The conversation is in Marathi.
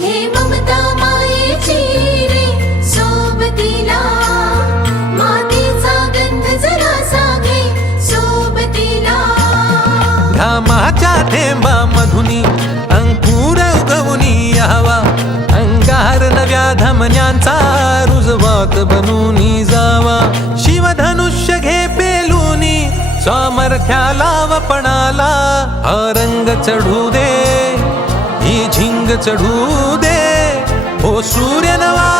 घे ममता मायेची रे सोबतीला, मातीचा गंध जरासा घे सोबतीला. घामाच्या थेंबा मधुनी अंकुर उगवूनी यावा, अंगार नव्या धमन्यांचा रुजवात बनूनी जावा. शिवधनुष्य घे पेलूनी सामर्थ्याला वपणाला, हा रंग चढू दे ही झिंग चढू दे, ओ सूर्य नवा